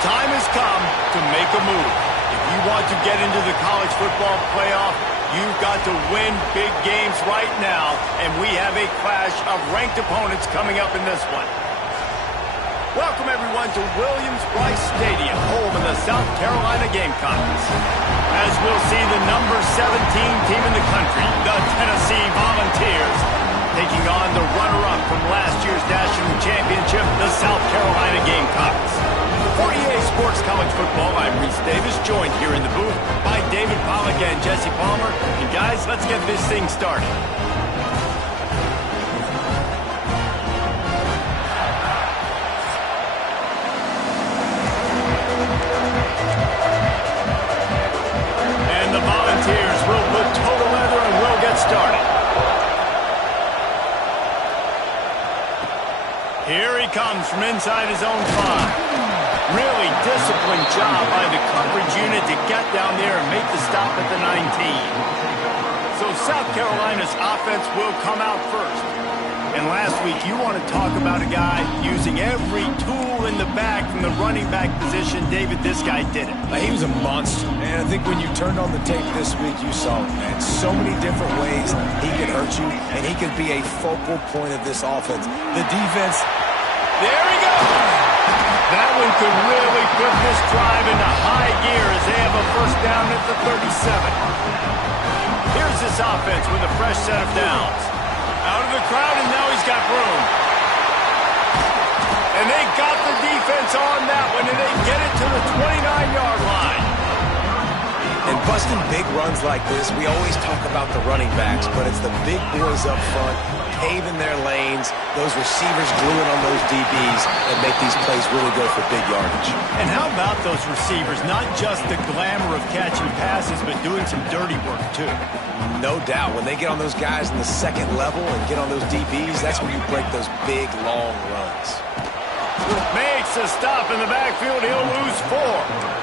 time has come to make a move. If you want to get into the college football playoff, you've got to win big games right now, and we have a clash of ranked opponents coming up in this one. Welcome, everyone, to Williams-Brice Stadium, home of the South Carolina Gamecocks. As we'll see the number 17 team in the country, the Tennessee Volunteers, taking on the runner-up from last year's national championship, the South Carolina Gamecocks. For EA Sports College Football, I'm Reese Davis, joined here in the booth by David Pollack and Jesse Palmer. And guys, let's get this thing started. And the Volunteers will put total leather and we'll get started. Here he comes from inside his own 5. Really disciplined job by the coverage unit to get down there and make the stop at the 19. So South Carolina's offense will come out first. And last week, you want to talk about a guy using every tool in the bag from the running back position. David, this guy did it. He was a monster. And I think when you turned on the tape this week, you saw it, man. So many different ways he could hurt you, and he could be a focal point of this offense. The defense... There he goes! That one could really put this drive into high gear as they have a first down at the 37. Here's this offense with a fresh set of downs. Out of the crowd, and now he's got room. And they got the defense on that one, and they get it to the 29-yard line. And busting big runs like this, we always talk about the running backs, but it's the big boys up front, paving their lanes, those receivers gluing on those DBs that make these plays really go for big yardage. And how about those receivers? Not just the glamour of catching passes, but doing some dirty work, too. No doubt. When they get on those guys in the second level and get on those DBs, that's when you break those big, long runs. Makes a stop in the backfield. He'll lose 4.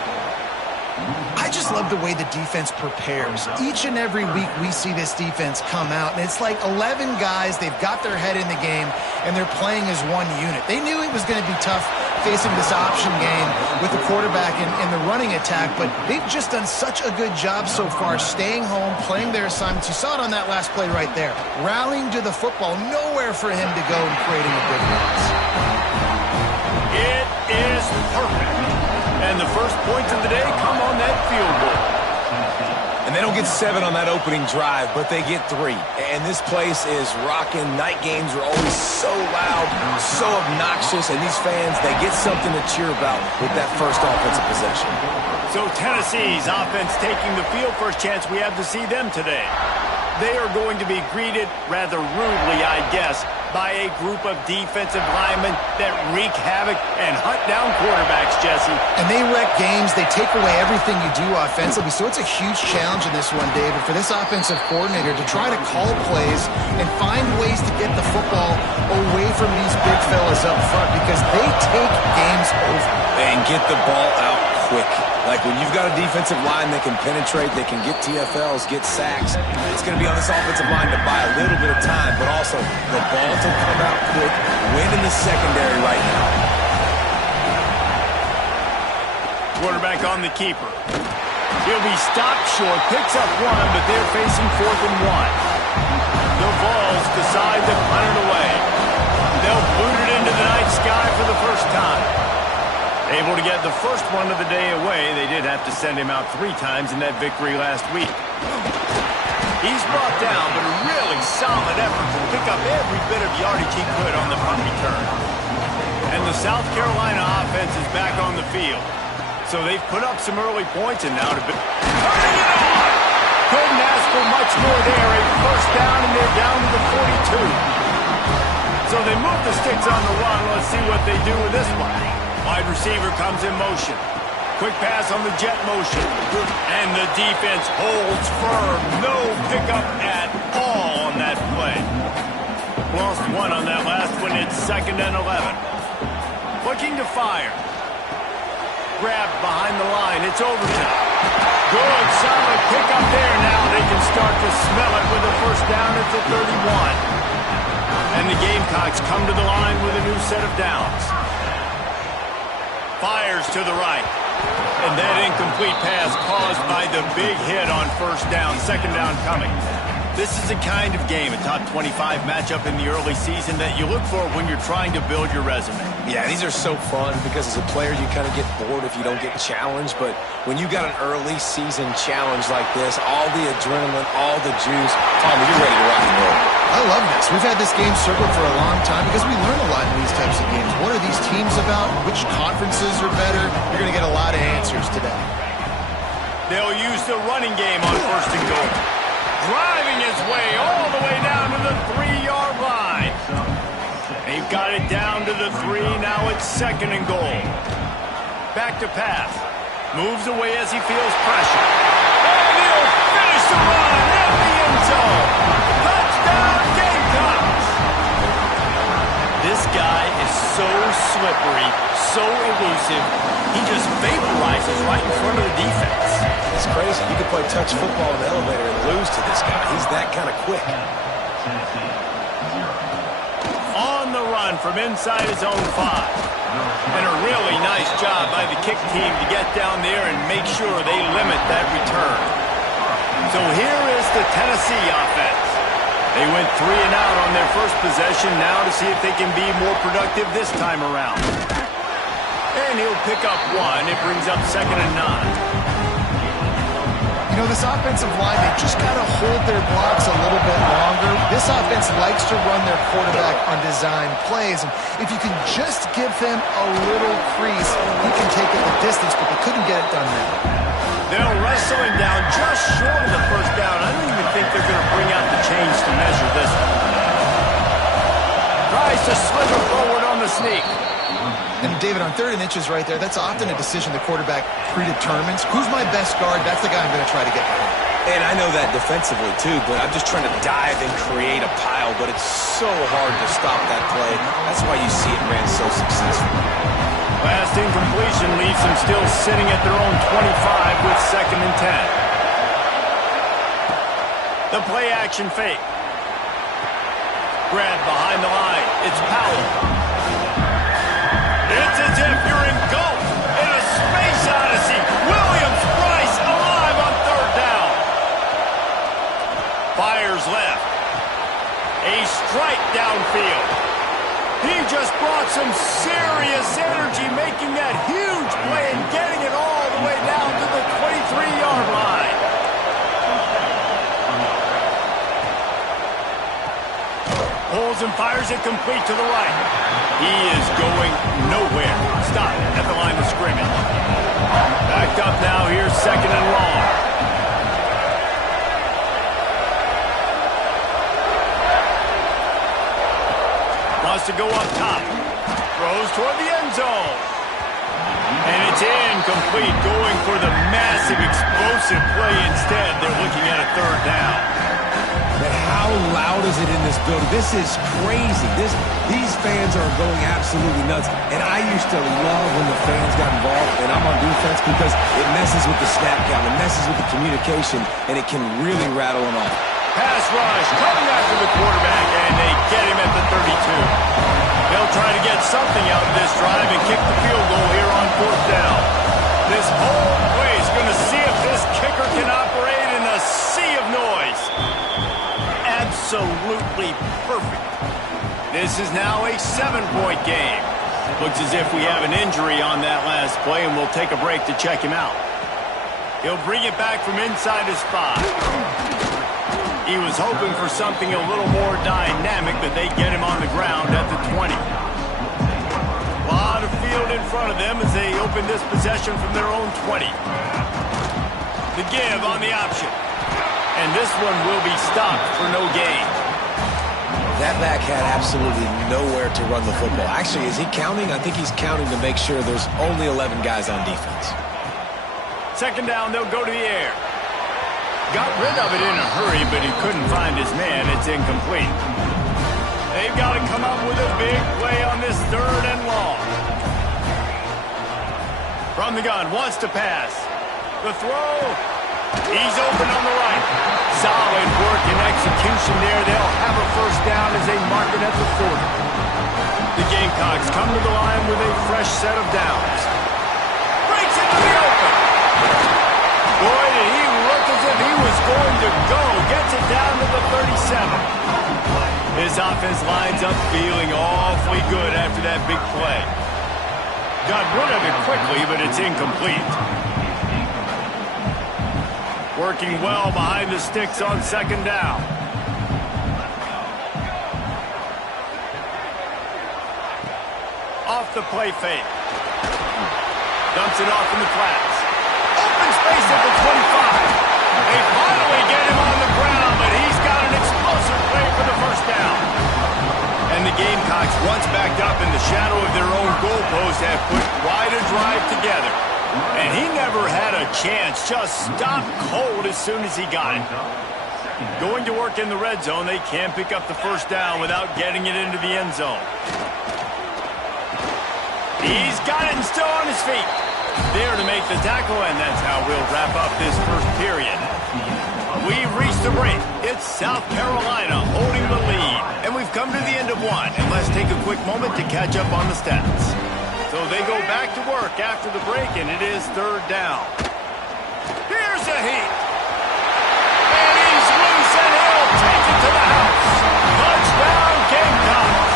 I just love the way the defense prepares. Each and every week we see this defense come out, and it's like 11 guys, they've got their head in the game, and they're playing as one unit. They knew it was going to be tough facing this option game with the quarterback in the running attack, but they've just done such a good job so far staying home, playing their assignments. You saw it on that last play right there. Rallying to the football, nowhere for him to go and creating a big loss. It is perfect. And the first points of the day come on that field goal. And they don't get 7 on that opening drive, but they get 3. And this place is rocking. Night games are always so loud, so obnoxious, and these fans, they get something to cheer about with that first offensive possession. So Tennessee's offense taking the field. First chance we have to see them today. They are going to be greeted rather rudely, I guess, by a group of defensive linemen that wreak havoc and hunt down quarterbacks, Jesse. And they wreck games. They take away everything you do offensively. So it's a huge challenge in this one, David, for this offensive coordinator to try to call plays and find ways to get the football away from these big fellas up front because they take games over. And get the ball out quick. Like when you've got a defensive line that can penetrate, they can get TFLs, get sacks, it's going to be on this offensive line to buy a little bit of time, but also the ball to come out quick, win in the secondary right now. Quarterback on the keeper. He'll be stopped short, picks up 1, but they're facing 4th and 1. The Vols decide to punt it away. They'll boot it into the night sky for the first time. Able to get the first one of the day away. They did have to send him out 3 times in that victory last week. He's brought down, but a really solid effort to pick up every bit of yardage he could on the punt return. And the South Carolina offense is back on the field. So they've put up some early points, and now to turning it on! Couldn't ask for much more there. A first down, and they're down to the 42. So they move the sticks on the run. Let's see what they do with this one. Wide receiver comes in motion. Quick pass on the jet motion. And the defense holds firm. No pickup at all on that play. Lost 1 on that last one. It's 2nd and 11. Looking to fire. Grabbed behind the line. It's Overton. Good, solid pickup there. Now they can start to smell it with a first down at the 31. And the Gamecocks come to the line with a new set of downs. Fires to the right. And that incomplete pass caused by the big hit on first down. Second down coming. This is the kind of game, a top 25 matchup in the early season, that you look for when you're trying to build your resume. Yeah, these are so fun because as a player you kind of get bored if you don't get challenged. But when you got an early season challenge like this, all the adrenaline, all the juice, Tommy, you're ready to rock and roll. I love this. We've had this game circled for a long time because we learn a lot in these types of games. What are these teams about? Which conferences are better? You're going to get a lot of answers today. They'll use the running game on first and goal. Driving his way all the way down to the 3-yard line. They've got it down to the 3. Now it's second and goal. Back to pass. Moves away as he feels pressure. And he'll finish the run at the end zone. Touchdown, Gamecocks! This guy is so slippery, so elusive. He just vaporizes right in front of the defense. It's crazy. You could play touch football in the elevator and lose to this guy. He's that kind of quick. On the run from inside his own 5. And a really nice job by the kick team to get down there and make sure they limit that return. So here is the Tennessee offense. They went 3 and out on their first possession, now to see if they can be more productive this time around. And he'll pick up 1. It brings up second and 9. You know, this offensive line, they just got to hold their blocks a little bit longer. This offense likes to run their quarterback on design plays. And if you can just give them a little crease, he can take it the distance, but they couldn't get it done there. They'll wrestle him down just short of the first down. I don't even think they're going to bring out the chains to measure this one. Tries to slip it forward on the sneak. And, David, on 3rd and inches right there, that's often a decision the quarterback predetermines. Who's my best guard? That's the guy I'm going to try to get behind. And I know that defensively, too, but I'm just trying to dive and create a pile, but it's so hard to stop that play. That's why you see it ran so successful. Last incompletion leaves them still sitting at their own 25 with second and 10. The play action fake. Grab behind the line. It's Powell. It's as if you're engulfed in a space odyssey. Williams-Brice alive on 3rd down. Fires left. A strike downfield. He just brought some serious energy, making that huge play and getting it all the way down to the 23-yard line. Pulls and fires it complete to the right. He is going nowhere. Stop at the line of scrimmage. Backed up now. Here's second and long. Wants to go up top. Throws toward the end zone. And it's incomplete. Going for the massive explosive play instead. They're looking at a 3rd down. But how loud is it in this building? This is crazy. These fans are going absolutely nuts. And I used to love when the fans got involved, and I'm on defense, because it messes with the snap count, it messes with the communication, and it can really rattle them off. Pass rush coming after the quarterback, and they get him at the 32. They'll try to get something out of this drive and kick the field goal here on 4th down. This whole play is going to see if this kicker can operate in a sea of noise. Absolutely perfect. This is now a 7-point game. Looks as if we have an injury on that last play, and we'll take a break to check him out. He'll bring it back from inside his 5. He was hoping for something a little more dynamic, but they get him on the ground at the 20. A lot of field in front of them as they open this possession from their own 20. The give on the option. And this one will be stopped for no gain. That back had absolutely nowhere to run the football. Actually, is he counting? I think he's counting to make sure there's only 11 guys on defense. Second down, they'll go to the air. Got rid of it in a hurry, but he couldn't find his man. It's incomplete. They've got to come up with a big play on this 3rd and long. From the gun, wants to pass. The throw. He's open on the right. Solid work and execution there. They'll have a first down as they mark it at the 40. The Gamecocks come to the line with a fresh set of downs. if he was going to go. Gets it down to the 37. This offense lines up feeling awfully good after that big play. Got rid of it quickly, but it's incomplete. Working well behind the sticks on second down. Off the play fake. Dumps it off in the flats. Open space at the 25. They finally get him on the ground, but he's got an explosive play for the first down. And the Gamecocks, once backed up in the shadow of their own goalpost, have put quite a drive together. And he never had a chance, just stopped cold as soon as he got it. Going to work in the red zone, they can't pick up the first down without getting it into the end zone. He's got it and still on his feet. There to make the tackle, and that's how we'll wrap up this first period. We've reached the break. It's South Carolina holding the lead. And we've come to the end of one. And let's take a quick moment to catch up on the stats. So they go back to work after the break, and it is third down. Here's a heat. And he's loose, and he'll take it to the house. Touchdown, Gamecocks.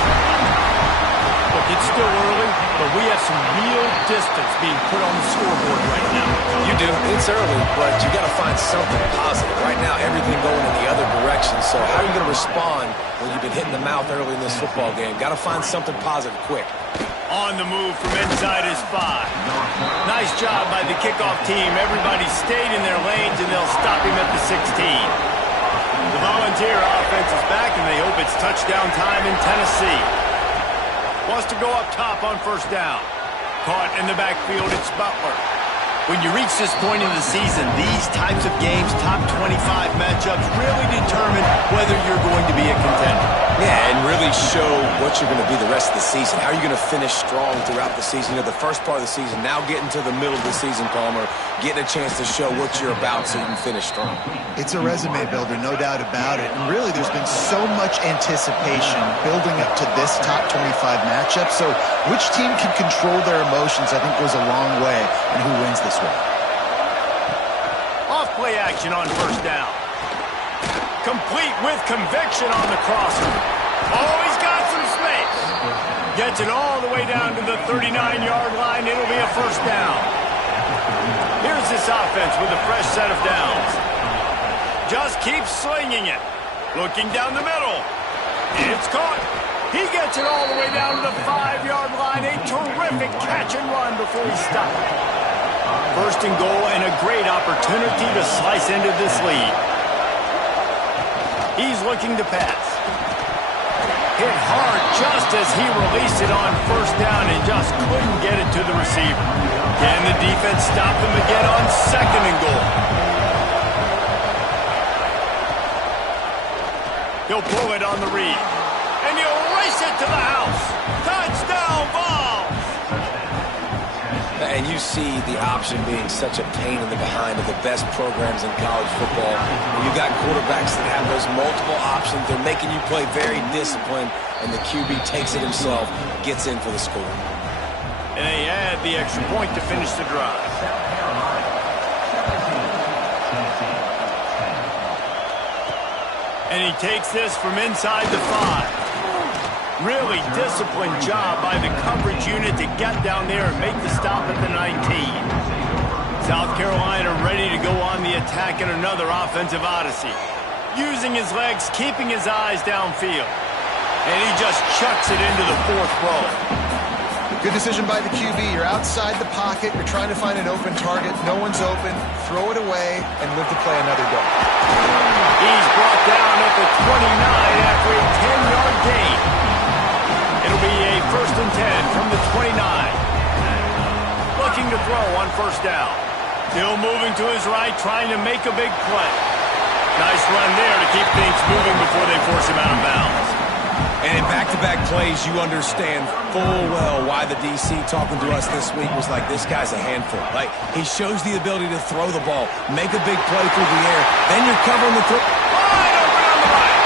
Look, it's still early, but we have some real distance being put on the scoreboard right now. You do. It's early, but you got to find something positive. Right now, everything going in the other direction. So how are you going to respond when you've been hitting the mouth early in this football game? Got to find something positive quick. On the move from inside his 5. Nice job by the kickoff team. Everybody stayed in their lanes, and they'll stop him at the 16. The Volunteer offense is back, and they hope it's touchdown time in Tennessee. Wants to go up top on first down. Caught in the backfield, it's Butler. When you reach this point in the season, these types of games, top 25 matchups, really determine whether you're going to be a contender. Yeah, and really show what you're going to be the rest of the season. How are you going to finish strong throughout the season? You know, the first part of the season, now getting to the middle of the season, Palmer, getting a chance to show what you're about so you can finish strong. It's a resume builder, no doubt about it. And really, there's been so much anticipation building up to this top 25 matchup. So which team can control their emotions, I think, goes a long way in who wins this one. Off play action on first down. Complete with conviction on the crosser. Oh, he's got some space. Gets it all the way down to the 39-yard line. It'll be a first down. Here's this offense with a fresh set of downs. Just keeps slinging it. Looking down the middle. It's caught. He gets it all the way down to the 5-yard line. A terrific catch and run before he stopped. First and goal, and a great opportunity to slice into this lead. He's looking to pass. Hit hard just as he released it on first down and just couldn't get it to the receiver. Can the defense stop him again on second and goal? He'll pull it on the read. And he'll race it to the house. Touchdown, Vols! And you see the option being such a pain in the behind of the best programs in college football. When you got quarterbacks that have those multiple options, they're making you play very disciplined, and the QB takes it himself, gets in for the score. And they add the extra point to finish the drive. And he takes this from inside the 5. Really disciplined job by the coverage unit to get down there and make the stop at the 19. South Carolina ready to go on the attack in another offensive odyssey. Using his legs, keeping his eyes downfield. And he just chucks it into the 4th row. Good decision by the QB. You're outside the pocket. You're trying to find an open target. No one's open. Throw it away and live to play another day. He's brought down at the 29 after a 10-yard gain. It'll be a first and 10 from the 29. Looking to throw on first down. Still moving to his right, trying to make a big play. Nice run there to keep things moving before they force him out of bounds. And in back-to-back plays, you understand full well why the DC talking to us this week was like, this guy's a handful. Like, he shows the ability to throw the ball, make a big play through the air, then you're covering the throw. Wide open on the right.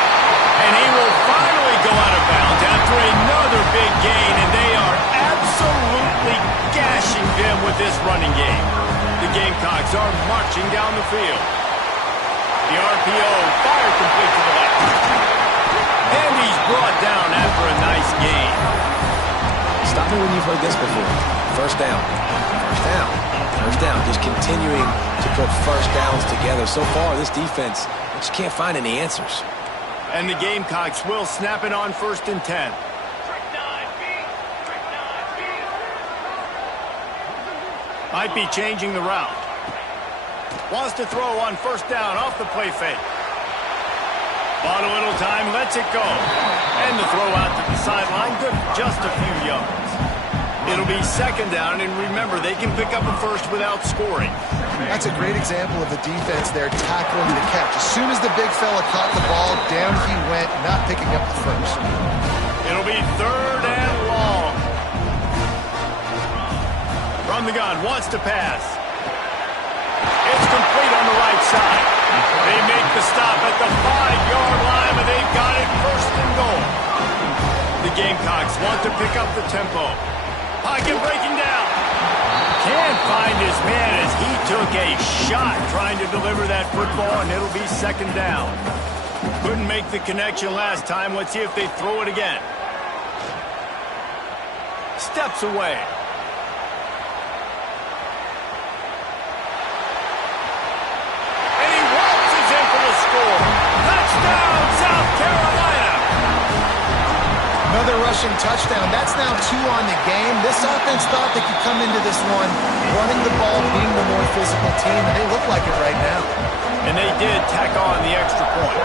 And he will finally go out of bounds after another big gain, and they are absolutely gashing them with this running game. The Gamecocks are marching down the field. The RPO, fire complete to the left. And he's brought down after a nice gain. Stop me when you've heard this before. First down. First down. First down. Just continuing to put first downs together. So far, this defense just can't find any answers. And the Gamecocks will snap it on 1st and 10. Might be changing the route. Wants to throw on 1st down off the play fake. Bought a little time, lets it go. And the throw out to the sideline, good for just a few yards. It'll be 2nd down, and remember, they can pick up a first without scoring. That's a great example of the defense there tackling the catch. As soon as the big fella caught the ball, down he went, not picking up the first. It'll be 3rd and long. From the gun, wants to pass. It's complete on the right side. They make the stop at the 5-yard line, but they've got it 1st and goal. The Gamecocks want to pick up the tempo. Pocket breaking down. Can't find his man as he took a shot trying to deliver that football, and it'll be 2nd down. Couldn't make the connection last time. Let's see if they throw it again. Steps away. And he waltzes in for the score. Touchdown, South Carolina. Another rushing touchdown. That's now 2 on the game. This offense thought they could come into this one running the ball, being the more physical team, and they look like it right now. And they did tack on the extra point.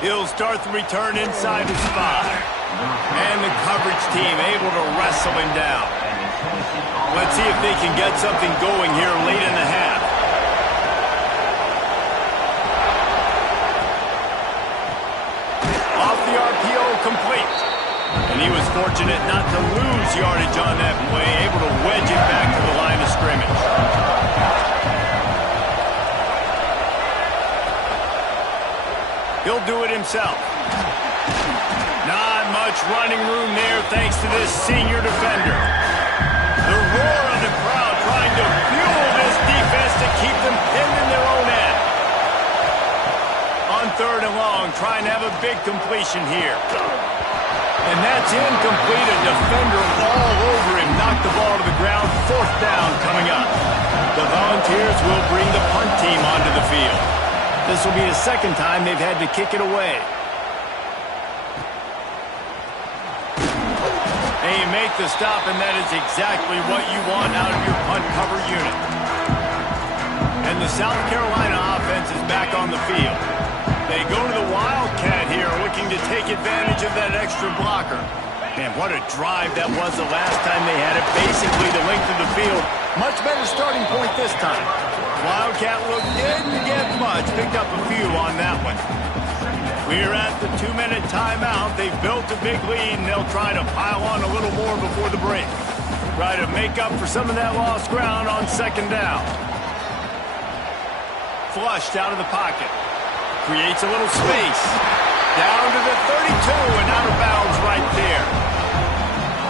He'll start the return inside his 5. And the coverage team able to wrestle him down. Let's see if they can get something going here late in the half. Complete. And he was fortunate not to lose yardage on that play, able to wedge it back to the line of scrimmage. He'll do it himself. Not much running room there thanks to this senior defender. The roar of the crowd trying to fuel this defense to keep them pinned in their own end. On 3rd and long, trying to have a big completion here. And that's incomplete. A defender all over him. Knocked the ball to the ground. 4th down coming up. The Volunteers will bring the punt team onto the field. This will be the 2nd time they've had to kick it away. And you make the stop, and that is exactly what you want out of your punt cover unit. And the South Carolina offense is back on the field. They go to the Wildcat here, looking to take advantage of that extra blocker. Man, what a drive that was the last time they had it. Basically the length of the field. Much better starting point this time. Wildcat look didn't get much. Picked up a few on that one. We're at the 2-minute timeout. They've built a big lead, and they'll try to pile on a little more before the break. Try to make up for some of that lost ground on 2nd down. Flushed out of the pocket. Creates a little space. Down to the 32 and out of bounds right there.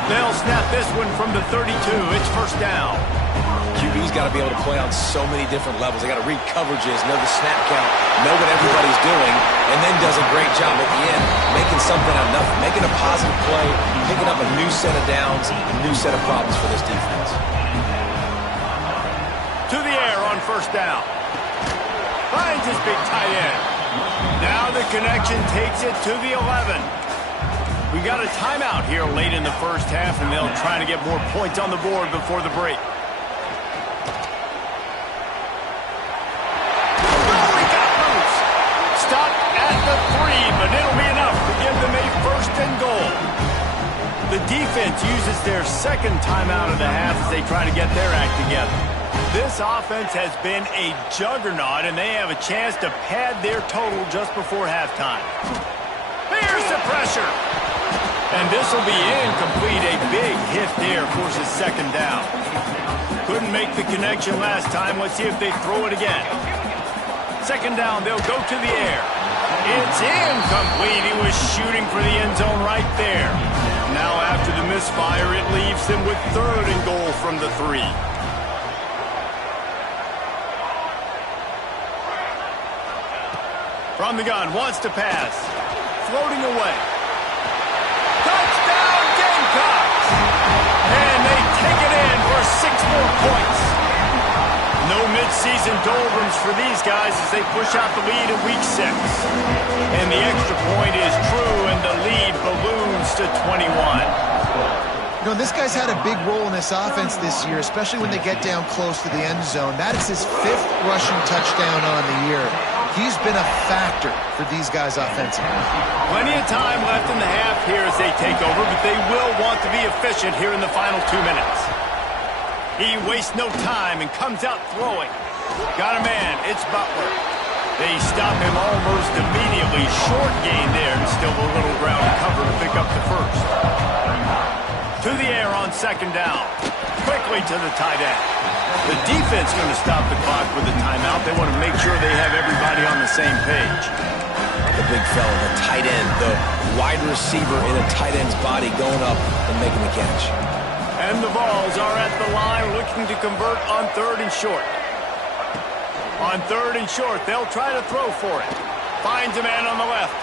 They'll snap this one from the 32. It's 1st down. QB's got to be able to play on so many different levels. They got to read coverages, know the snap count, know what everybody's doing, and then does a great job at the end making something out of nothing, making a positive play, picking up a new set of downs, a new set of problems for this defense. To the air on 1st down. Finds his big tight end. Now the connection takes it to the 11. We got a timeout here late in the 1st half, and they'll try to get more points on the board before the break. Oh, he got loose. Stop at the 3, but it'll be enough to give them a 1st and goal. The defense uses their 2nd timeout of the half as they try to get their act together. This offense has been a juggernaut, and they have a chance to pad their total just before halftime. Here's the pressure. And this will be incomplete. A big hit there forces 2nd down. Couldn't make the connection last time. Let's see if they throw it again. 2nd down, they'll go to the air. It's incomplete. He was shooting for the end zone right there. Now after the misfire, it leaves them with 3rd and goal from the 3. From the gun, wants to pass. Floating away. Touchdown, Gamecocks! And they take it in for 6 more points. No midseason doldrums for these guys as they push out the lead in Week 6. And the extra point is true, and the lead balloons to 21. You know, this guy's had a big role in this offense this year, especially when they get down close to the end zone. That is his 5th rushing touchdown on the year. He's been a factor for these guys offensively. Plenty of time left in the half here as they take over, but they will want to be efficient here in the final 2 minutes. He wastes no time and comes out throwing. Got a man. It's Butler. They stop him almost immediately. Short gain there, and still a little ground to cover to pick up the first. To the air on 2nd down. Quickly to the tight end. The defense going to stop the clock with a timeout. They want to make sure they have everybody on the same page. The big fella, the tight end, the wide receiver in a tight end's body going up and making the catch. And the Vols are at the line looking to convert on 3rd and short. On 3rd and short, they'll try to throw for it. Finds a man on the left.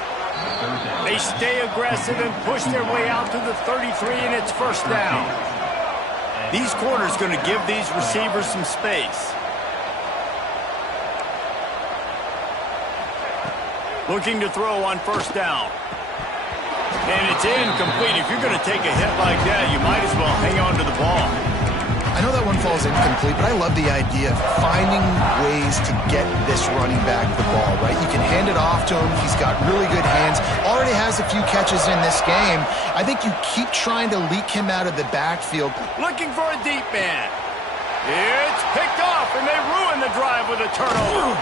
They stay aggressive and push their way out to the 33, and it's 1st down. These corners going to give these receivers some space. Looking to throw on 1st down. And it's incomplete. If you're going to take a hit like that, you might as well hang on to the ball. I know that one falls incomplete, but I love the idea of finding ways to get this running back the ball, right? You can hand it off to him. He's got really good hands. Already has a few catches in this game. I think you keep trying to leak him out of the backfield. Looking for a deep man. It's picked off, and they ruin the drive with a turnover.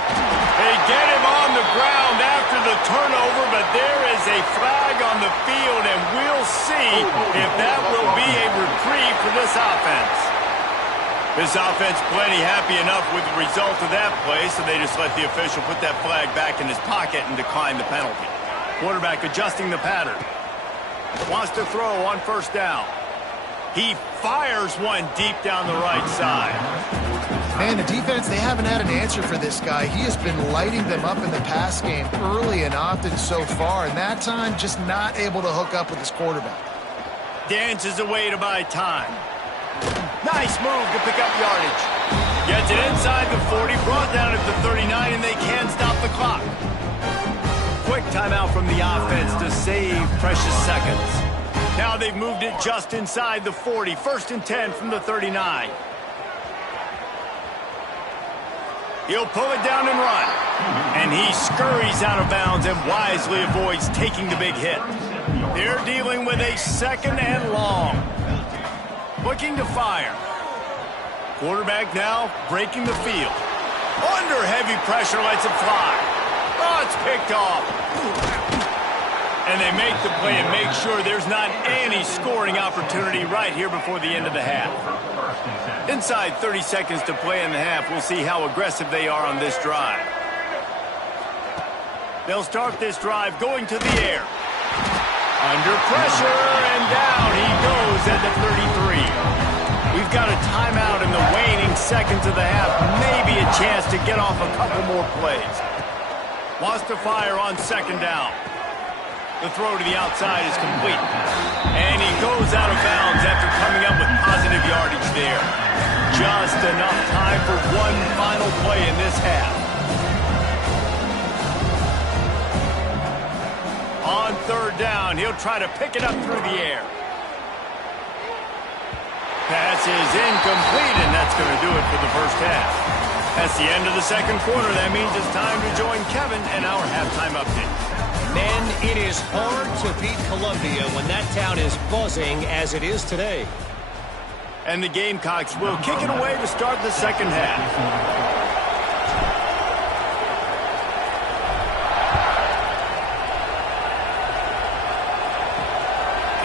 They get him on the ground after the turnover, but there is a flag on the field, and we'll see if that will be a reprieve for this offense. This offense plenty happy enough with the result of that play, so they just let the official put that flag back in his pocket and decline the penalty. Quarterback adjusting the pattern. Wants to throw on 1st down. He fires one deep down the right side. Man, the defense, they haven't had an answer for this guy. He has been lighting them up in the pass game early and often so far, and that time just not able to hook up with his quarterback. Dances away to buy time. Nice move to pick up yardage. Gets it inside the 40, brought down at the 39, and they can't stop the clock. Quick timeout from the offense to save precious seconds. Now they've moved it just inside the 40. 1st and 10 from the 39. He'll pull it down and run. And he scurries out of bounds and wisely avoids taking the big hit. They're dealing with a 2nd and long. Looking to fire. Quarterback now breaking the field. Under heavy pressure, lets it fly. Oh, it's picked off. And they make the play and make sure there's not any scoring opportunity right here before the end of the half. Inside 30 seconds to play in the half. We'll see how aggressive they are on this drive. They'll start this drive going to the air. Under pressure, and down he goes at the 33. We've got a timeout in the waning seconds of the half. Maybe a chance to get off a couple more plays. Wants to fire on 2nd down. The throw to the outside is complete. And he goes out of bounds after coming up with positive yardage there. Just enough time for one final play in this half. On 3rd down, he'll try to pick it up through the air. Pass is incomplete, and that's going to do it for the 1st half. That's the end of the 2nd quarter. That means it's time to join Kevin and our halftime update. Men, it is hard to beat Columbia when that town is buzzing as it is today. And the Gamecocks will kick it away to start the 2nd half.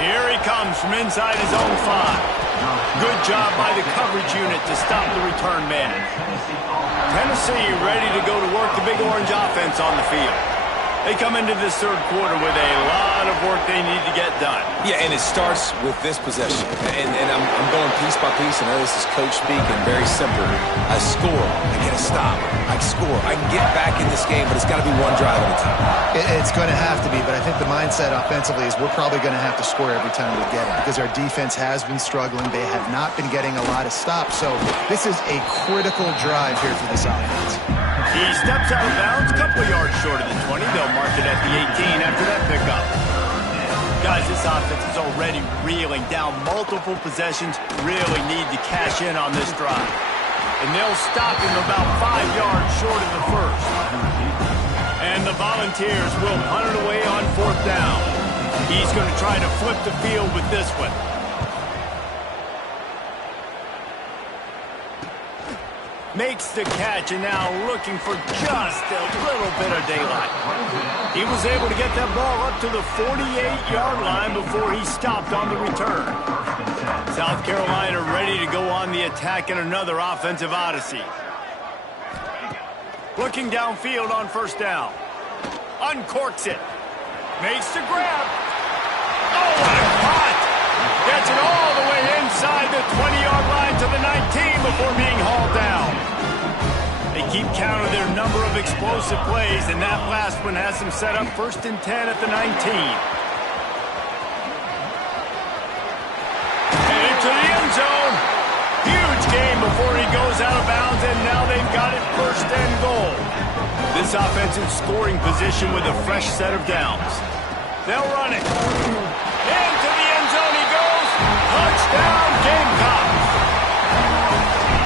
Here he comes from inside his own 5. Good job by the coverage unit to stop the return man. Tennessee ready to go to work the Big Orange offense on the field. They come into this third quarter with a lot of work they need to get done. Yeah, and it starts with this possession. And I'm going piece by piece. I know this is coach speak and very simple. I score. I get a stop. I score. I can get back in this game, but it's got to be one drive at a time. It's going to have to be, but I think the mindset offensively is we're probably going to have to score every time we get it because our defense has been struggling. They have not been getting a lot of stops. So this is a critical drive here for this offense. He steps out of bounds, a couple of yards short of the 20. They'll mark it at the 18 after that pickup. Guys, this offense is already reeling down multiple possessions. Really need to cash in on this drive. And they'll stop him about 5 yards short of the first. And the Volunteers will punt it away on fourth down. He's going to try to flip the field with this one. Makes the catch and now looking for just a little bit of daylight. He was able to get that ball up to the 48-yard line before he stopped on the return. South Carolina ready to go on the attack in another offensive odyssey. Looking downfield on first down. Uncorks it. Makes the grab. Oh, what a cut! Gets it all the way inside the 20-yard line to the 19 before being hauled down. They keep count of their number of explosive plays, and that last one has them set up 1st and 10 at the 19. And into the end zone. Huge gain before he goes out of bounds, and now they've got it 1st and goal. This offensive scoring position with a fresh set of downs. They'll run it. Into the end zone he goes. Touchdown, Gamecocks.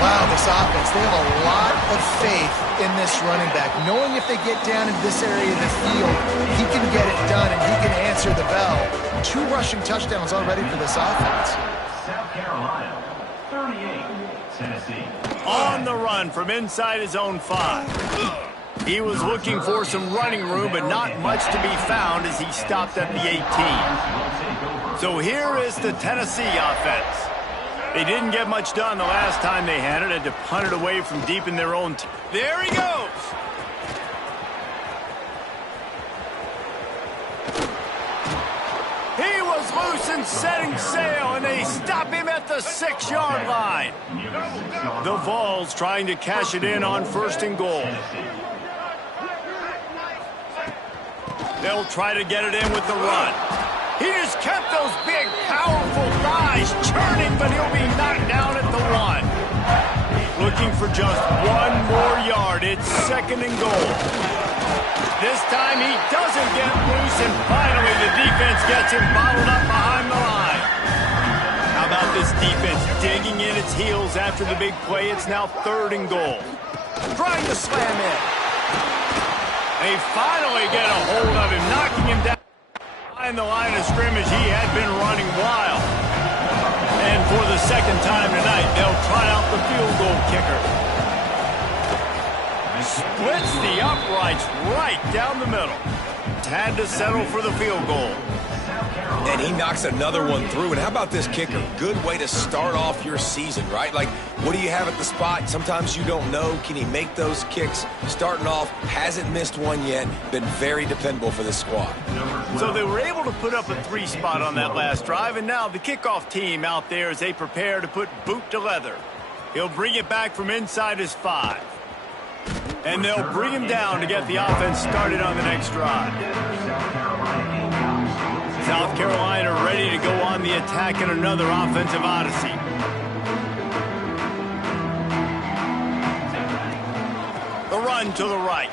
Wow, this offense, they have a lot of faith in this running back. Knowing if they get down in this area of the field, he can get it done and he can answer the bell. 2 rushing touchdowns already for this offense. South Carolina, 38, Tennessee. On the run from inside his own 5. He was looking for some running room, but not much to be found as he stopped at the 18. So here is the Tennessee offense. They didn't get much done the last time they had it. Had to punt it away from deep in their own. There he goes. He was loose and setting sail, and they stop him at the 6-yard line. The Vols trying to cash it in on 1st and goal. They'll try to get it in with the run. He just kept those big, powerful thighs churning, but he'll be knocked down at the 1. Looking for just 1 more yard. It's 2nd and goal. This time he doesn't get loose, and finally the defense gets him bottled up behind the line. How about this defense digging in its heels after the big play? It's now 3rd and goal. Trying to slam in. They finally get a hold of him, knocking him down. Behind the line of scrimmage, he had been running wild. And for the 2nd time tonight, they'll try out the field goal kicker. Splits the uprights right down the middle. Had to settle for the field goal. And he knocks another one through. And how about this kicker? Good way to start off your season, right? Like, what do you have at the spot? Sometimes you don't know. Can he make those kicks? Starting off, hasn't missed one yet. Been very dependable for this squad. So they were able to put up a 3 spot on that last drive, and now the kickoff team out there as they prepare to put boot to leather. He'll bring it back from inside his 5. And they'll bring him down to get the offense started on the next drive. South Carolina ready to go on the attack in another offensive odyssey. The run to the right.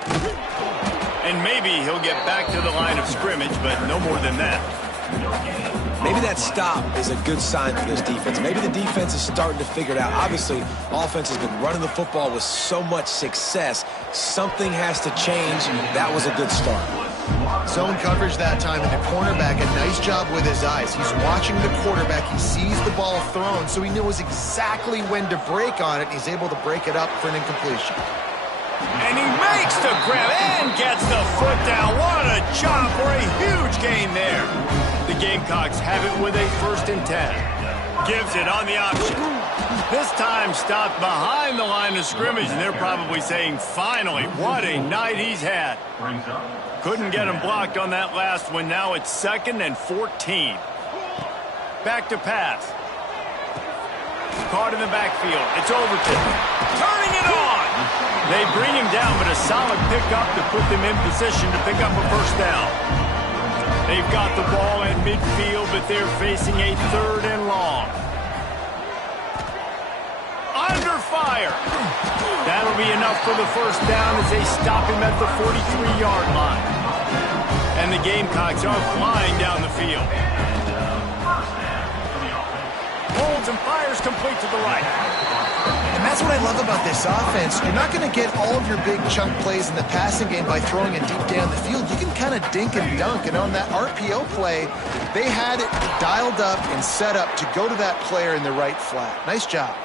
And maybe he'll get back to the line of scrimmage, but no more than that. Maybe that stop is a good sign for this defense. Maybe the defense is starting to figure it out. Obviously, offense has been running the football with so much success. Something has to change. That was a good start. Zone coverage that time, and the cornerback, a nice job with his eyes. He's watching the quarterback. He sees the ball thrown, so he knows exactly when to break on it. He's able to break it up for an incompletion. And he makes the grab and gets the foot down. What a job for a huge gain there. The Gamecocks have it with a 1st and 10. Gives it on the option. This time stopped behind the line of scrimmage, and they're probably saying, finally, what a night he's had. Couldn't get him blocked on that last one. Now it's 2nd and 14. Back to pass. Caught in the backfield. It's Overton. Turning it on. They bring him down, but a solid pickup to put them in position to pick up a first down. They've got the ball at midfield, but they're facing a 3rd and long. Under fire. That'll be enough for the first down as they stop him at the 43-yard line. And the Gamecocks are flying down the field. Holds and fires complete to the right. And that's what I love about this offense. You're not going to get all of your big chunk plays in the passing game by throwing it deep down the field. You can kind of dink and dunk. And on that RPO play, they had it dialed up and set up to go to that player in the right flat. Nice job.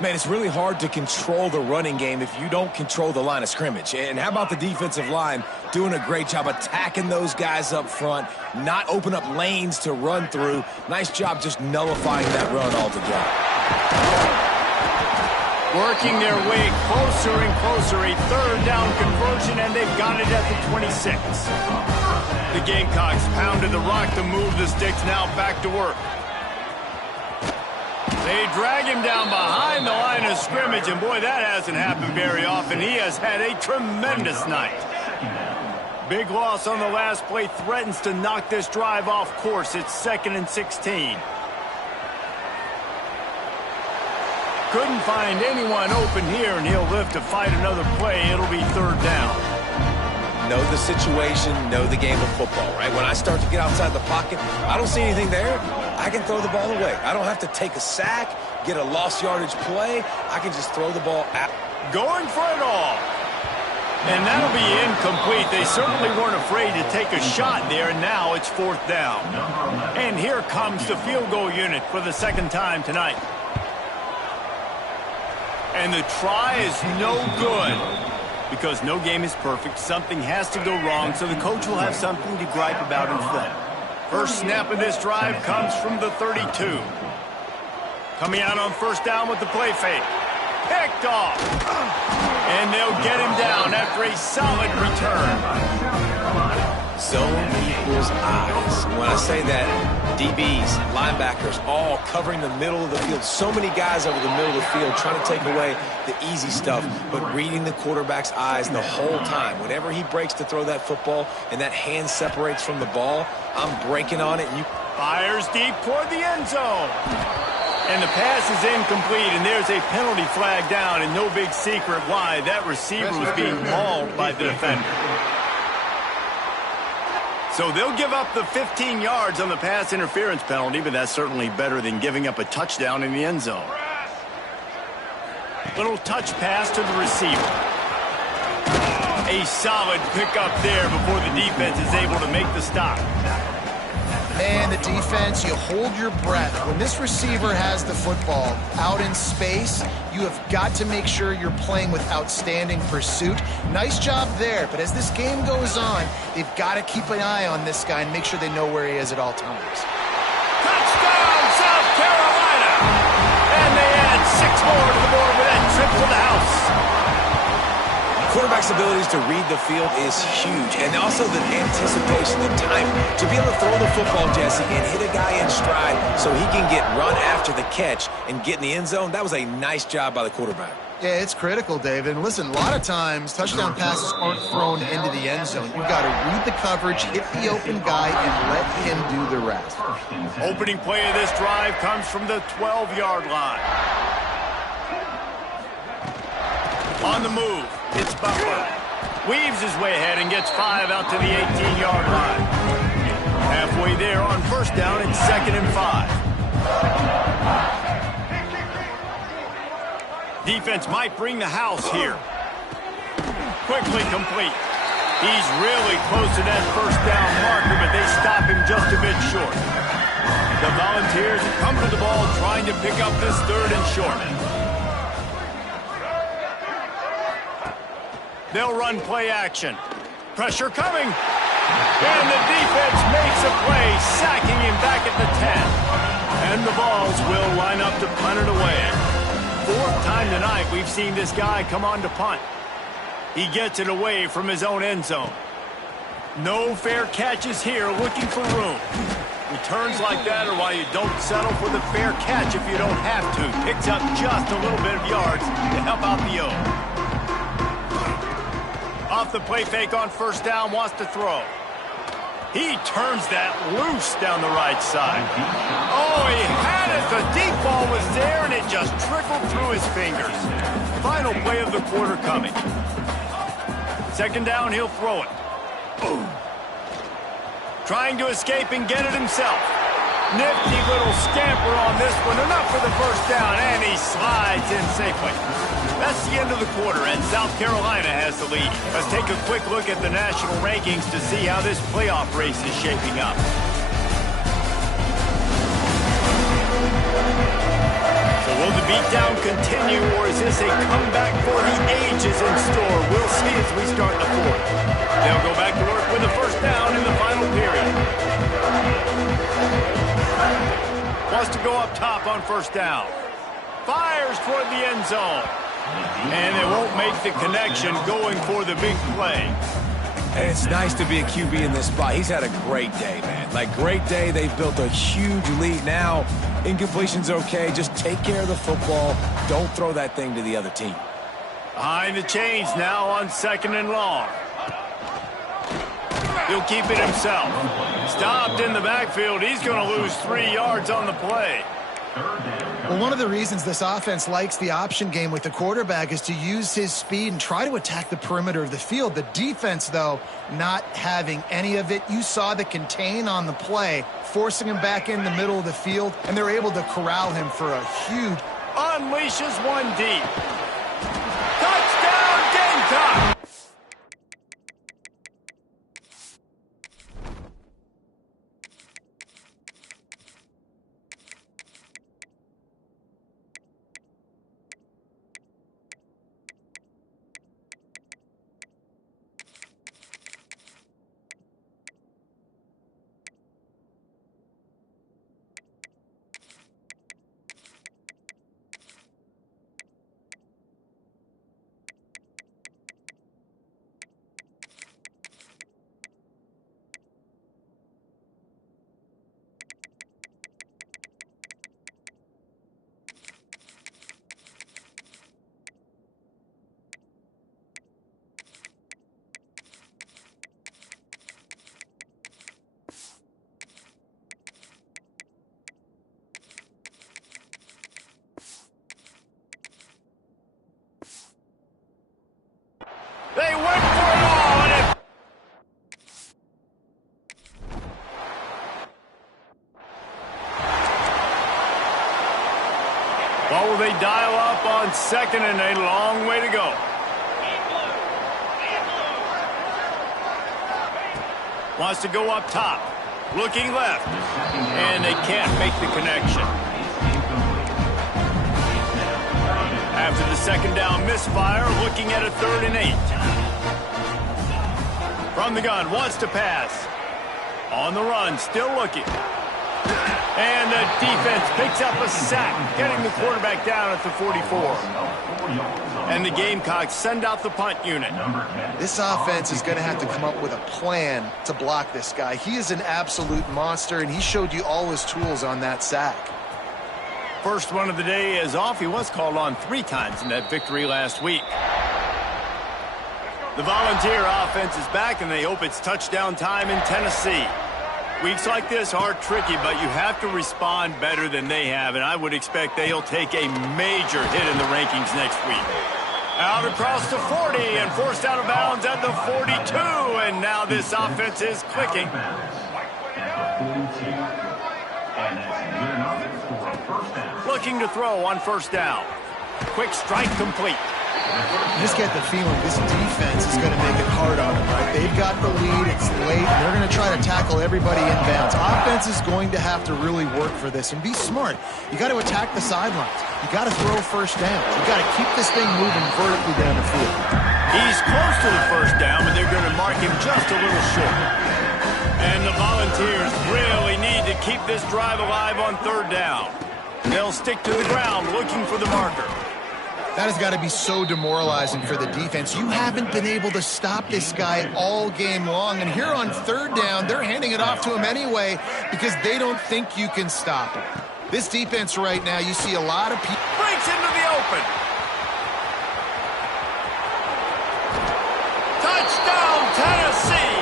Man, it's really hard to control the running game if you don't control the line of scrimmage. And how about the defensive line doing a great job attacking those guys up front, not open up lanes to run through. Nice job just nullifying that run altogether. Working their way closer and closer, a 3rd down conversion, and they've got it at the 26. The Gamecocks pounded the rock to move the sticks, now back to work. They drag him down behind the line of scrimmage, and boy, that hasn't happened very often. He has had a tremendous night. Big loss on the last play, threatens to knock this drive off course. It's 2nd and 16. Couldn't find anyone open here, and he'll live to fight another play. It'll be 3rd down. Know the situation, know the game of football, right? When I start to get outside the pocket, I don't see anything there. I can throw the ball away. I don't have to take a sack, get a lost yardage play. I can just throw the ball out. Going for it all. And that'll be incomplete. They certainly weren't afraid to take a shot there, and now it's 4th down. And here comes the field goal unit for the 2nd time tonight. And the try is no good. Because no game is perfect, something has to go wrong, so the coach will have something to gripe about in front. First snap of this drive comes from the 32. Coming out on 1st down with the play fake. Picked off. And they'll get him down after a solid return. Zone equals eyes. When I say that, DBs, linebackers, all covering the middle of the field. So many guys over the middle of the field trying to take away the easy stuff, but reading the quarterback's eyes the whole time. Whenever he breaks to throw that football and that hand separates from the ball, I'm breaking on it. And fires deep toward the end zone. And the pass is incomplete, and there's a penalty flag down, and no big secret why. That receiver was being mauled by the defender. So they'll give up the 15 yards on the pass interference penalty, but that's certainly better than giving up a touchdown in the end zone. Little touch pass to the receiver. A solid pickup there before the defense is able to make the stop. Man, the defense, you hold your breath. When this receiver has the football out in space, you have got to make sure you're playing with outstanding pursuit. Nice job there, but as this game goes on, they've got to keep an eye on this guy and make sure they know where he is at all times. Touchdown, South Carolina! And they add 6 more to the board with that trip to the house. quarterback's abilities to read the field is huge, and also the anticipation, the time to be able to throw the football, Jesse, and hit a guy in stride so he can get run after the catch and get in the end zone. That was a nice job by the quarterback. Yeah, it's critical, David. And listen, a lot of times touchdown passes aren't thrown into the end zone. You've got to read the coverage, hit the open guy, and let him do the rest. Opening play of this drive comes from the 12-yard line. On the move, it's Butler. Weaves his way ahead and gets 5 out to the 18-yard line. Halfway there on first down, it's 2nd and 5. Defense might bring the house here. Quickly complete. He's really close to that first down marker, but they stop him just a bit short. The Volunteers come to the ball trying to pick up this 3rd and short. They'll run play action. Pressure coming. And the defense makes a play, sacking him back at the 10. And the Vols will line up to punt it away. Fourth time tonight we've seen this guy come on to punt. He gets it away from his own end zone. No fair catches here, looking for room. Returns like that are why you don't settle for the fair catch if you don't have to. Picks up just a little bit of yards to help out the O. Off the play fake on first down, wants to throw. He turns that loose down the right side. Oh, he had it. The deep ball was there, and it just trickled through his fingers. Final play of the quarter coming. Second down, he'll throw it. Boom. Trying to escape and get it himself. Nifty little scamper on this one. Enough for the first down, and he slides in safely. That's the end of the quarter, and South Carolina has the lead. Let's take a quick look at the national rankings to see how this playoff race is shaping up. So will the beatdown continue, or is this a comeback for the ages in store? We'll see as we start the fourth. They'll go back to work with the first down in the final period. Wants to go up top on first down. Fires toward the end zone. And they won't make the connection going for the big play. And it's nice to be a QB in this spot. He's had a great day, man. Like, great day. They've built a huge lead. Now, incompletion's okay. Just take care of the football. Don't throw that thing to the other team. Behind the chains now on second and long. He'll keep it himself. Stopped in the backfield. He's going to lose 3 yards on the play. Well, one of the reasons this offense likes the option game with the quarterback is to use his speed and try to attack the perimeter of the field. The defense, though, not having any of it. You saw the contain on the play, forcing him back in the middle of the field, and they're able to corral him for a huge... Unleashes one deep. Touchdown, Gamecock! They went for it all, and it... What will they dial up on second and a long way to go? Wants to go up top. Looking left. And they can't make the connection. After the second down misfire, looking at a 3rd and 8. From the gun, wants to pass. On the run, still looking. And the defense picks up a sack, getting the quarterback down at the 44. And the Gamecocks send out the punt unit. This offense is going to have to come up with a plan to block this guy. He is an absolute monster, and he showed you all his tools on that sack. First one of the day is off. He was called on 3 times in that victory last week. The Volunteer offense is back, and they hope it's touchdown time in Tennessee. Weeks like this are tricky, but you have to respond better than they have, and I would expect they'll take a major hit in the rankings next week. Out across the 40 and forced out of bounds at the 42, and now this offense is clicking. Looking to throw on first down. Quick strike complete. You just get the feeling this defense is going to make it hard on them, right? They've got the lead, it's late, and they're going to try to tackle everybody inbounds. Offense is going to have to really work for this and be smart. You got to attack the sidelines. You got to throw first down. You got to keep this thing moving vertically down the field. He's close to the first down, but they're going to mark him just a little short. And the Volunteers really need to keep this drive alive on third down. They'll stick to the ground looking for the marker. That has got to be so demoralizing for the defense. You haven't been able to stop this guy all game long. And here on third down, they're handing it off to him anyway because they don't think you can stop him. This defense right now, you see a lot of people. Breaks into the open. Touchdown, Tennessee.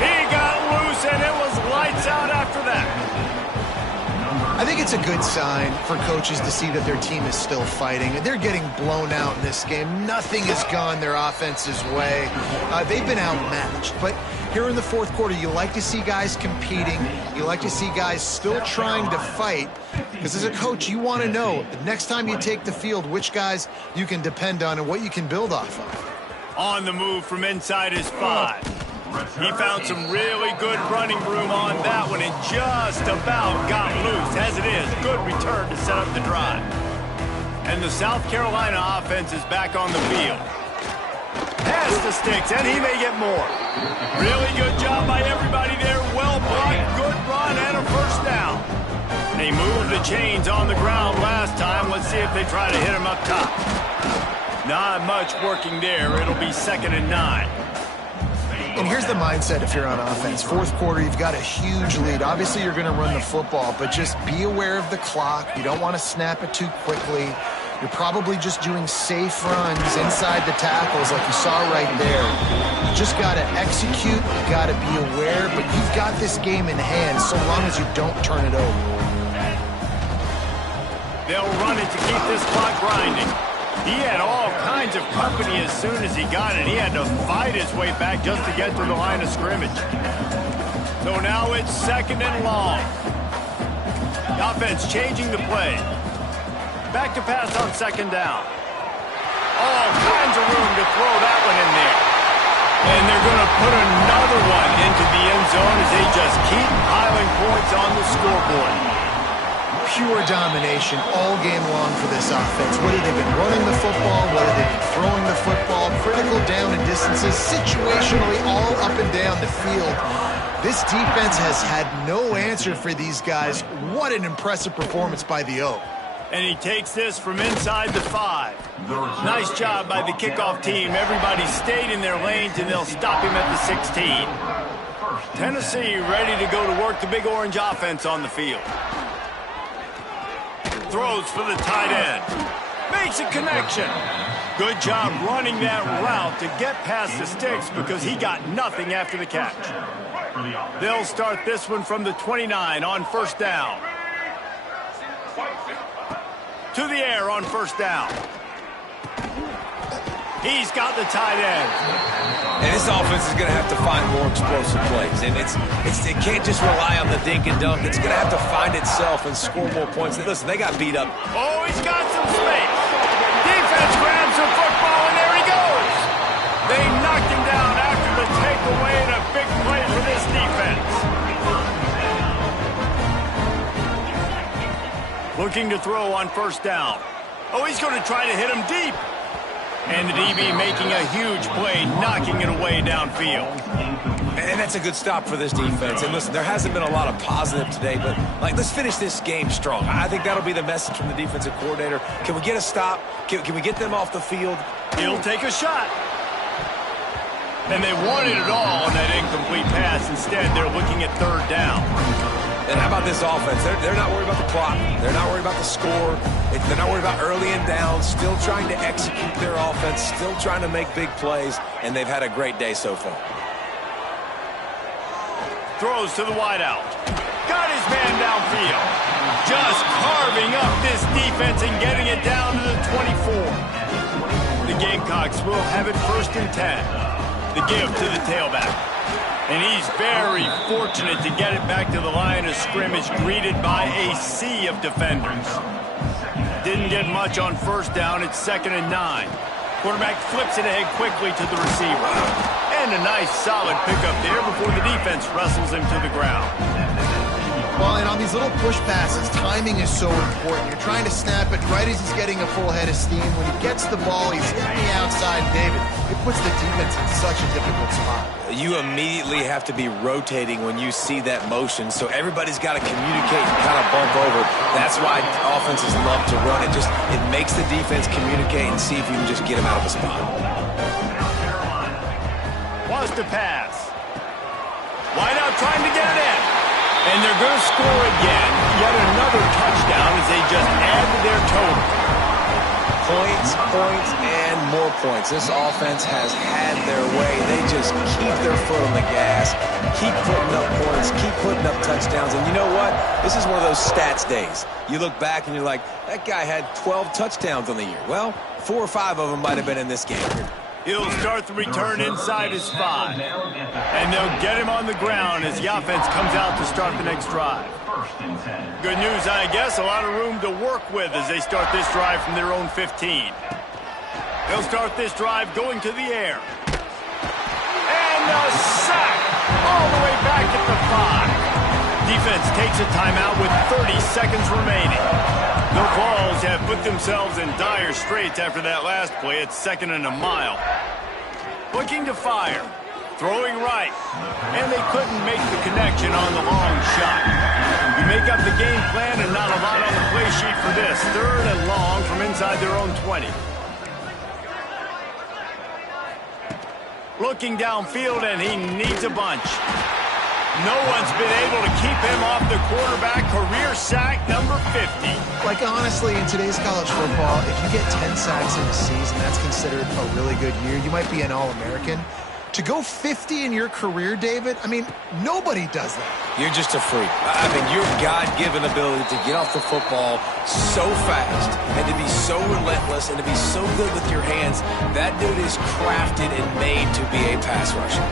He got loose, and it was lights out after that. I think it's a good sign for coaches to see that their team is still fighting. They're getting blown out in this game. Nothing has gone their offense's way. They've been outmatched. But here in the fourth quarter, you like to see guys competing. You like to see guys still trying to fight. Because as a coach, you want to know the next time you take the field, which guys you can depend on and what you can build off of. On the move from inside his 5. He found some really good running room on that one and just about got loose. As it is, good return to set up the drive. And the South Carolina offense is back on the field. Pass to Sticks, and he may get more. Really good job by everybody there. Well blocked, good run, and a first down. They moved the chains on the ground last time. Let's see if they try to hit him up top. Not much working there. It'll be 2nd and 9. And here's the mindset if you're on offense. Fourth quarter, you've got a huge lead. Obviously, you're going to run the football, but just be aware of the clock. You don't want to snap it too quickly. You're probably just doing safe runs inside the tackles like you saw right there. You just got to execute. You got to be aware, but you've got this game in hand so long as you don't turn it over. They'll run it to keep this clock grinding. He had all kinds of company as soon as he got it. He had to fight his way back just to get to the line of scrimmage. So now it's 2nd and long. The offense changing the play. Back to pass on 2nd down. All kinds of room to throw that one in there. And they're going to put another one into the end zone as they just keep piling points on the scoreboard. Pure domination all game long for this offense. Whether they've been running the football, whether they've been throwing the football, critical down and distances, situationally all up and down the field. This defense has had no answer for these guys. What an impressive performance by the O. And he takes this from inside the 5. Nice job by the kickoff team. Everybody stayed in their lanes, and they'll stop him at the 16. Tennessee ready to go to work the Big Orange offense on the field. Throws for the tight end. Makes a connection. Good job running that route to get past the Sticks because he got nothing after the catch. They'll start this one from the 29 on 1st down. To the air on 1st down. He's got the tight end. And this offense is going to have to find more explosive plays. And it can't just rely on the dink and dunk. It's going to have to find itself and score more points. Listen, they got beat up. Oh, he's got some space. Defense grabs the football, and there he goes. They knocked him down after the takeaway, and a big play for this defense. Looking to throw on 1st down. Oh, he's going to try to hit him deep. And the DB making a huge play, knocking it away downfield. And that's a good stop for this defense. And listen, there hasn't been a lot of positive today, but let's finish this game strong. I think that'll be the message from the defensive coordinator. Can we get a stop? Can we get them off the field? He'll take a shot. And they wanted it all on that incomplete pass. Instead, they're looking at 3rd down. And how about this offense? They're not worried about the clock. They're not worried about the score. They're not worried about early and down. Still trying to execute their offense. Still trying to make big plays. And they've had a great day so far. Throws to the wideout. Got his man downfield. Just carving up this defense and getting it down to the 24. The Gamecocks will have it 1st and 10. The give to the tailback. And he's very fortunate to get it back to the line of scrimmage, greeted by a sea of defenders. Didn't get much on 1st down. It's 2nd and 9. Quarterback flips it ahead quickly to the receiver. And a nice solid pickup there before the defense wrestles him to the ground. Well, and on these little push passes, timing is so important. You're trying to snap it right as he's getting a full head of steam. When he gets the ball, he's hitting the outside, David. It puts the defense in such a difficult spot. You immediately have to be rotating when you see that motion, so everybody's got to communicate and kind of bump over. That's why offenses love to run it. It makes the defense communicate and see if you can just get them out of a spot. Wants to pass. Wide out trying to get it in. And they're going to score again. Yet another touchdown as they just add to their total. Points, points, and more points. This offense has had their way. They just keep their foot on the gas, keep putting up points, keep putting up touchdowns. And you know what? This is one of those stats days. You look back and you're like, that guy had 12 touchdowns on the year. Well, 4 or 5 of them might have been in this game. He'll start the return inside his 5. And they'll get him on the ground as the offense comes out to start the next drive. Good news, I guess, a lot of room to work with as they start this drive from their own 15. They'll start this drive going to the air. And a sack all the way back at the 5. Defense takes a timeout with 30 seconds remaining. The Vols have put themselves in dire straits after that last play. It's 2nd and a mile. Looking to fire. Throwing right. And they couldn't make the connection on the long shot. You make up the game plan and not a lot on the play sheet for this. 3rd and long from inside their own 20. Looking downfield, and he needs a bunch. No one's been able to keep him off the quarterback. Career sack number 50. Like, honestly, in today's college football, if you get 10 sacks in a season, that's considered a really good year. You might be an All-American. To go 50 in your career, David, I mean, nobody does that. You're just a freak. I mean, your God-given ability to get off the football so fast and to be so relentless and to be so good with your hands, that dude is crafted and made to be a pass rusher.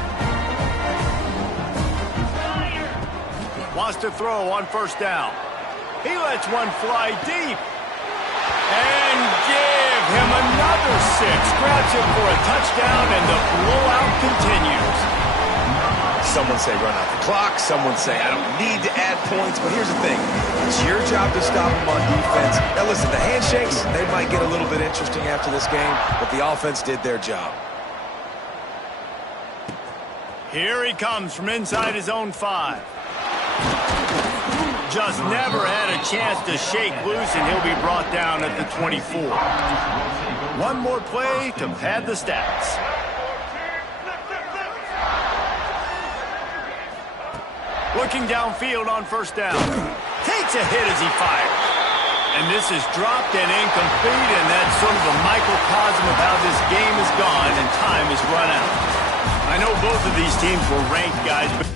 Wants to throw on 1st down. He lets one fly deep. And give him another 6. Grabs him for a touchdown, and the blowout continues. Someone say run out the clock. Someone say I don't need to add points. But here's the thing. It's your job to stop them on defense. Now listen, the handshakes, they might get a little bit interesting after this game, but the offense did their job. Here he comes from inside his own 5. Just never had a chance to shake loose, and he'll be brought down at the 24. One more play to pad the stats. Looking downfield on 1st down. Takes a hit as he fires. And this is dropped and incomplete, and that's sort of a microcosm of how this game is gone, and time is run out. I know both of these teams were ranked, guys, but